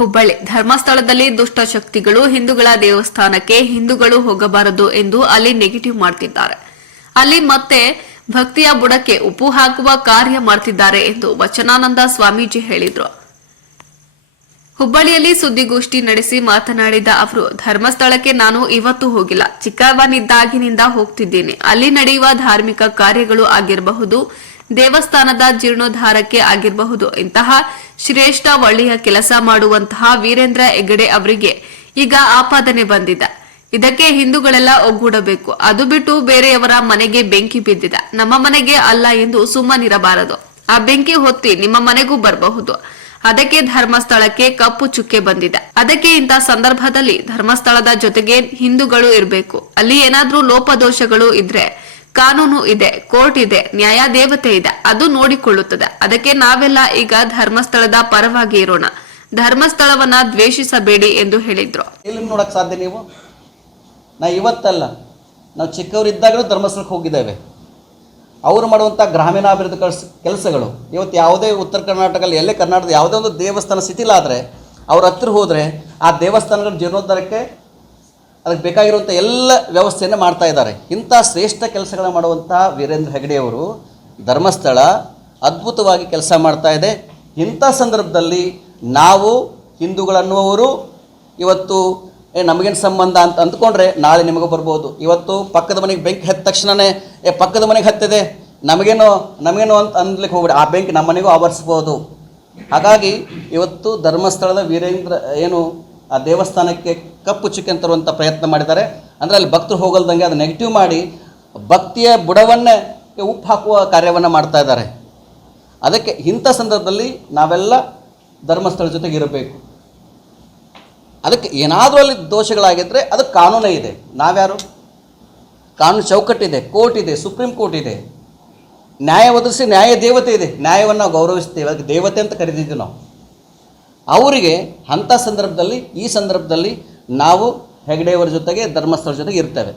ಹುಬ್ಬಳ್ಳಿ. ಧರ್ಮಸ್ಥಳದಲ್ಲಿ ದುಷ್ಟ ಶಕ್ತಿಗಳು ಹಿಂದೂಗಳ ದೇವಸ್ಥಾನಕ್ಕೆ ಹಿಂದೂಗಳು ಹೋಗಬಾರದು ಎಂದು ಅಲ್ಲಿ ನೆಗೆಟಿವ್ ಮಾಡ್ತಿದ್ದಾರೆ. ಅಲ್ಲಿ ಮತ್ತೆ ಭಕ್ತಿಯ ಬುಡಕ್ಕೆ ಉಪ್ಪು ಹಾಕುವ ಕಾರ್ಯ ಮಾಡ್ತಿದ್ದಾರೆ ಎಂದು ವಚನಾನಂದ ಸ್ವಾಮೀಜಿ ಹೇಳಿದ್ರು. ಹುಬ್ಬಳ್ಳಿಯಲ್ಲಿ ಸುದ್ದಿಗೋಷ್ಠಿ ನಡೆಸಿ ಮಾತನಾಡಿದ ಅವರು, ಧರ್ಮಸ್ಥಳಕ್ಕೆ ನಾನು ಇವತ್ತು ಹೋಗಿಲ್ಲ. ಚಿಕ್ಕವನಿದ್ದಾಗಿನಿಂದ ಹೋಗ್ತಿದ್ದೀನಿ. ಅಲ್ಲಿ ನಡೆಯುವ ಧಾರ್ಮಿಕ ಕಾರ್ಯಗಳು ಆಗಿರಬಹುದು, ದೇವಸ್ಥಾನದ ಜೀರ್ಣೋದ್ಧಾರಕ್ಕೆ ಆಗಿರಬಹುದು. ಇಂತಹ ಶ್ರೇಷ್ಠ ಒಳ್ಳೆಯ ಕೆಲಸ ಮಾಡುವಂತಹ ವೀರೇಂದ್ರ ಹೆಗ್ಗಡೆ ಅವರಿಗೆ ಈಗ ಆಪಾದನೆ ಬಂದಿದೆ. ಇದಕ್ಕೆ ಹಿಂದೂಗಳೆಲ್ಲ ಒಗ್ಗೂಡಬೇಕು. ಅದು ಬಿಟ್ಟು ಬೇರೆಯವರ ಮನೆಗೆ ಬೆಂಕಿ ಬಿದ್ದಿದೆ. ನಮ್ಮ ಮನೆಗೆ ಅಲ್ಲ ಎಂದು ಸುಮ್ಮನಿರಬಾರದು. ಆ ಬೆಂಕಿ ಹೊತ್ತಿ ನಿಮ್ಮ ಮನೆಗೂ ಬರಬಹುದು. ಅದಕ್ಕೆ ಧರ್ಮಸ್ಥಳಕ್ಕೆ ಕಪ್ಪು ಚುಕ್ಕೆ ಬಂದಿದೆ. ಅದಕ್ಕೆ ಇಂಥ ಸಂದರ್ಭದಲ್ಲಿ ಧರ್ಮಸ್ಥಳದ ಜೊತೆಗೆ ಹಿಂದೂಗಳು ಇರಬೇಕು. ಅಲ್ಲಿ ಏನಾದ್ರೂ ಲೋಪದೋಷಗಳು ಇದ್ರೆ ಕಾನೂನು ಇದೆ, ಕೋರ್ಟ್ ಇದೆ ನ್ಯಾಯ ದೇವತೆ ಇದೆ, ಅದು ನೋಡಿಕೊಳ್ಳುತ್ತದೆ. ಅದಕ್ಕೆ ನಾವೆಲ್ಲ ಈಗ ಧರ್ಮಸ್ಥಳದ ಪರವಾಗಿ ಇರೋಣ. ಧರ್ಮಸ್ಥಳವನ್ನ ದ್ವೇಷಿಸಬೇಡಿ ಎಂದು ಹೇಳಿದ್ರು. ನೋಡೋಕೆ ಸಾಧ್ಯ ನೀವು? ನಾ ಇವತ್ತಲ್ಲ, ನಾವು ಚಿಕ್ಕವರಿದ್ದಾಗಲೂ ಧರ್ಮಸ್ಥಳಕ್ಕೆ ಹೋಗಿದ್ದೇವೆ. ಅವರು ಮಾಡುವಂಥ ಗ್ರಾಮೀಣಾಭಿವೃದ್ಧಿ ಕೆಲಸಗಳು, ಇವತ್ತು ಯಾವುದೇ ಉತ್ತರ ಕರ್ನಾಟಕದಲ್ಲಿ, ಎಲ್ಲೇ ಕರ್ನಾಟಕದ ಯಾವುದೇ ಒಂದು ದೇವಸ್ಥಾನ ಸ್ಥಿತಿಲಾದರೆ ಅವ್ರ ಹತ್ರ ಹೋದರೆ, ಆ ದೇವಸ್ಥಾನಗಳ ಜೀರ್ಣೋದ್ಧಾರಕ್ಕೆ ಅದಕ್ಕೆ ಬೇಕಾಗಿರುವಂಥ ಎಲ್ಲ ವ್ಯವಸ್ಥೆಯನ್ನು ಮಾಡ್ತಾ ಇದ್ದಾರೆ. ಇಂಥ ಶ್ರೇಷ್ಠ ಕೆಲಸಗಳನ್ನು ಮಾಡುವಂಥ ವೀರೇಂದ್ರ ಹೆಗಡೆಯವರು ಧರ್ಮಸ್ಥಳ ಅದ್ಭುತವಾಗಿ ಕೆಲಸ ಮಾಡ್ತಾ ಇದೆ. ಇಂಥ ಸಂದರ್ಭದಲ್ಲಿ ನಾವು ಹಿಂದೂಗಳನ್ನುವರು ಇವತ್ತು, ಏ, ನಮಗೇನು ಸಂಬಂಧ ಅಂತ ಅಂದ್ಕೊಂಡ್ರೆ ನಾಳೆ ನಿಮಗೂ ಬರ್ಬೋದು. ಇವತ್ತು ಪಕ್ಕದ ಮನೆಗೆ ಬೆಂಕಿ ಹತ್ತ ತಕ್ಷಣವೇ ಏ, ಪಕ್ಕದ ಮನೆಗೆ ಹತ್ತಿದೆ. ನಮಗೇನು ನಮಗೇನು ಅಂತ ಅನ್ಲಿಕ್ಕೆ ಹೋಗ್ಬಿಡಿ. ಆ ಬೆಂಕಿ ನಮ್ಮ ಮನೆಗೂ ಆವರಿಸ್ಬೋದು. ಹಾಗಾಗಿ ಇವತ್ತು ಧರ್ಮಸ್ಥಳದ ವೀರೇಂದ್ರ, ಏನು ಆ ದೇವಸ್ಥಾನಕ್ಕೆ ಕಪ್ಪು ಚಿಕನ್ ತರುವಂಥ ಪ್ರಯತ್ನ ಮಾಡಿದ್ದಾರೆ. ಅಂದರೆ ಅಲ್ಲಿ ಭಕ್ತರು ಹೋಗಲ್ದಂಗೆ ಅದು ನೆಗೆಟಿವ್ ಮಾಡಿ ಭಕ್ತಿಯ ಬುಡವನ್ನೇ ಉಪ್ಪು ಹಾಕುವ ಕಾರ್ಯವನ್ನು ಮಾಡ್ತಾ ಇದ್ದಾರೆ. ಅದಕ್ಕೆ ಇಂಥ ಸಂದರ್ಭದಲ್ಲಿ ನಾವೆಲ್ಲ ಧರ್ಮಸ್ಥಳ ಜೊತೆಗೆ ಇರಬೇಕು. ಅದಕ್ಕೆ ಏನಾದರೂ ಅಲ್ಲಿ ದೋಷಗಳಾಗಿದ್ದರೆ ಅದು ಕಾನೂನೇ ಇದೆ. ನಾವ್ಯಾರು? ಕಾನೂನು ಚೌಕಟ್ಟಿದೆ ಕೋರ್ಟ್ ಇದೆ, ಸುಪ್ರೀಂ ಕೋರ್ಟ್ ಇದೆ. ನ್ಯಾಯ ಒದಗಿಸಿ ನ್ಯಾಯ ದೇವತೆ ಇದೆ. ನ್ಯಾಯವನ್ನು ಗೌರವಿಸ್ತೇವೆ. ಅದಕ್ಕೆ ದೇವತೆ ಅಂತ ಕರೀತಿದ್ದೀವಿ ನಾವು. ಅವರಿಗೆ ಅಂಥ ಸಂದರ್ಭದಲ್ಲಿ ಈ ಸಂದರ್ಭದಲ್ಲಿ ನಾವು ಹೆಗಡೆಯವರ ಜೊತೆಗೆ ಧರ್ಮಸ್ಥಳ ಜೊತೆಗೆ ಇರ್ತೇವೆ.